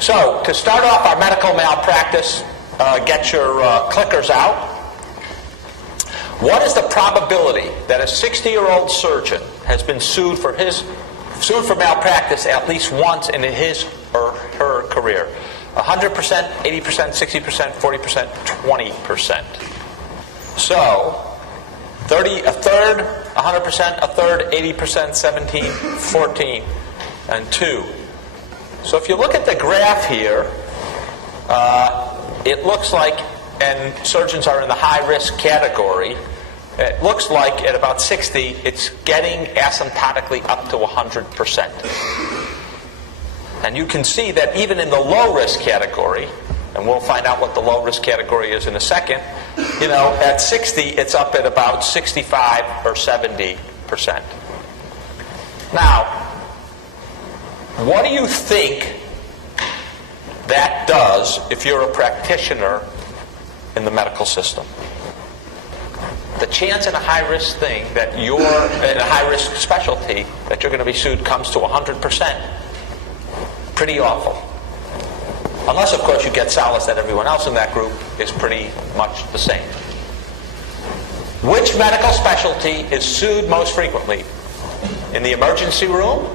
So, to start off our medical malpractice, get your clickers out. What is the probability that a 60-year-old surgeon has been sued for malpractice at least once in his or her career? 100%, 80%, 60%, 40%, 20%. So, a third, 100%, a third, 80%, 17, 14, and 2. So if you look at the graph here, it looks like, and surgeons are in the high-risk category, it looks like at about 60, it's getting asymptotically up to 100%. And you can see that even in the low-risk category, and we'll find out what the low-risk category is in a second, at 60, it's up at about 65 or 70%. Now, what do you think that does if you're a practitioner in the medical system? The chance in a high-risk thing that you're in a high-risk specialty that you're going to be sued comes to 100%. Pretty awful. Unless, of course, you get solace that everyone else in that group is pretty much the same. Which medical specialty is sued most frequently? In the emergency room?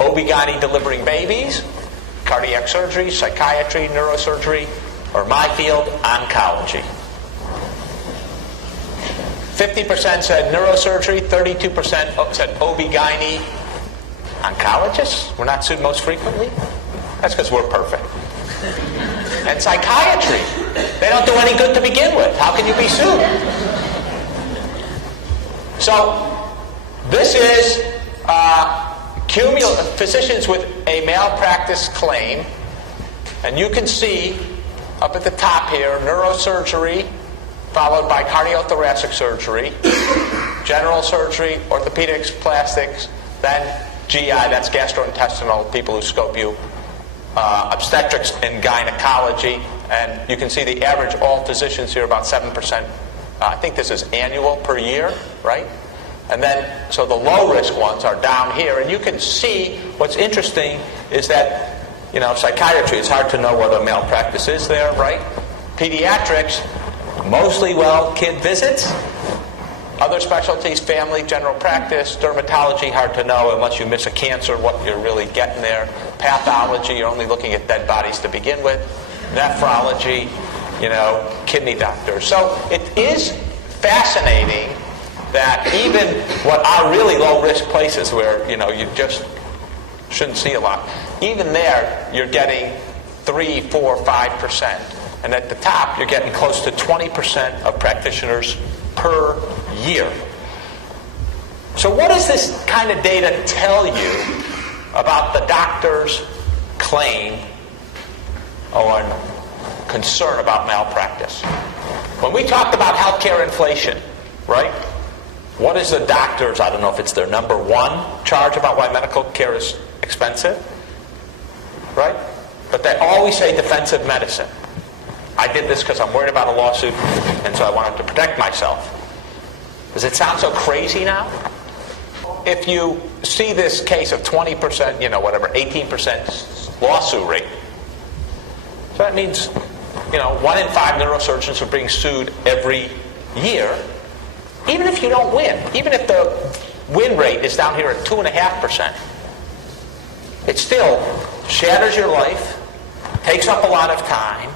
OB-GYN delivering babies, cardiac surgery, psychiatry, neurosurgery, or my field, oncology. 50% said neurosurgery, 32% said OB-GYN. Oncologists? We're not sued most frequently? That's because we're perfect. And psychiatry? They don't do any good to begin with. How can you be sued? So, this is physicians with a malpractice claim, and you can see up at the top here neurosurgery followed by cardiothoracic surgery, general surgery, orthopedics, plastics, then GI, that's gastrointestinal, people who scope you, obstetrics and gynecology, and you can see the average all physicians here about 7%. I think this is annual per year, right? And then, so the low-risk ones are down here. And you can see what's interesting is that, psychiatry, it's hard to know what a malpractice is there, right? Pediatrics, mostly, kid visits. Other specialties, family, general practice, dermatology, hard to know unless you miss a cancer what you're really getting there. Pathology, you're only looking at dead bodies to begin with. Nephrology, kidney doctors. So it is fascinating that even what are really low-risk places where, you just shouldn't see a lot, even there, you're getting 3, 4, 5%. And at the top, you're getting close to 20% of practitioners per year. So what does this kind of data tell you about the doctor's claim or concern about malpractice? When we talked about healthcare inflation, right? What is the doctor's, I don't know if it's their number one charge about why medical care is expensive, right? But they always say defensive medicine. I did this because I'm worried about a lawsuit, and so I wanted to protect myself. Does it sound so crazy now? If you see this case of 20%, 18% lawsuit rate, so that means, 1 in 5 neurosurgeons are being sued every year. Even if you don't win, even if the win rate is down here at 2.5%, it still shatters your life, takes up a lot of time.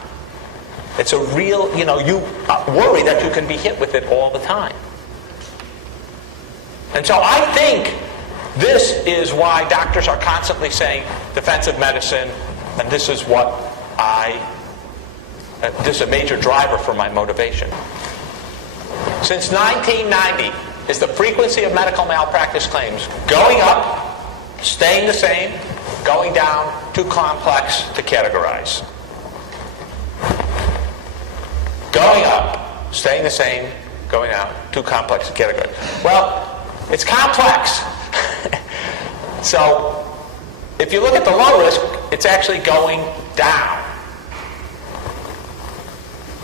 It's a real, you worry that you can be hit with it all the time. And so I think this is why doctors are constantly saying defensive medicine, and this is what this is a major driver for my motivation. Since 1990, is the frequency of medical malpractice claims going up, staying the same, going down, too complex to categorize? Going up, staying the same, going down, too complex to categorize. Well, it's complex. So, if you look at the low risk, it's actually going down.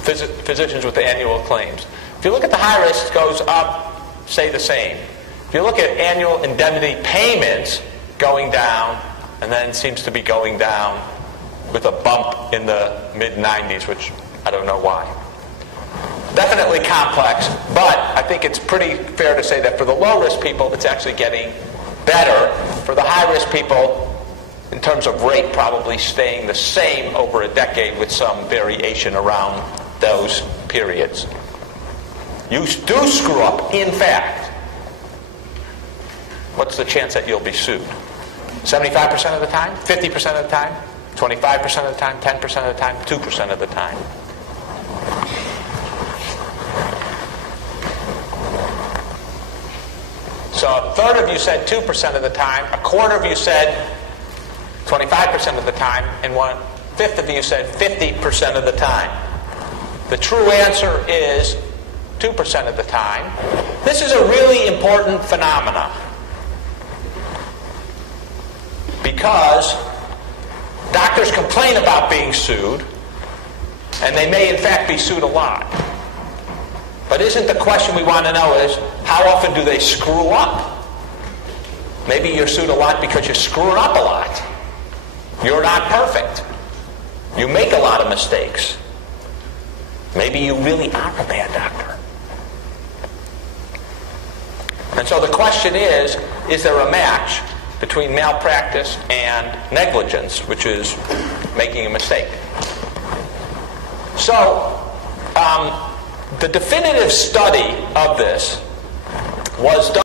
Physicians with the annual claims. If you look at the high risk, it goes up, stay the same. If you look at annual indemnity payments, going down, and then seems to be going down with a bump in the mid-90s, which I don't know why. Definitely complex, but I think it's pretty fair to say that for the low-risk people, it's actually getting better. For the high-risk people, in terms of rate, probably staying the same over a decade with some variation around those periods. You do screw up, in fact. What's the chance that you'll be sued? 75% of the time? 50% of the time? 25% of the time? 10% of the time? 2% of the time? So a third of you said 2% of the time, a quarter of you said 25% of the time, and 1/5 of you said 50% of the time. The true answer is 2% of the time. This is a really important phenomenon because doctors complain about being sued, and they may in fact be sued a lot. But isn't the question we want to know is, how often do they screw up? Maybe you're sued a lot because you're screwing up a lot. You're not perfect. You make a lot of mistakes. Maybe you really are a bad doctor. And so the question is there a match between malpractice and negligence, which is making a mistake? So, the definitive study of this was done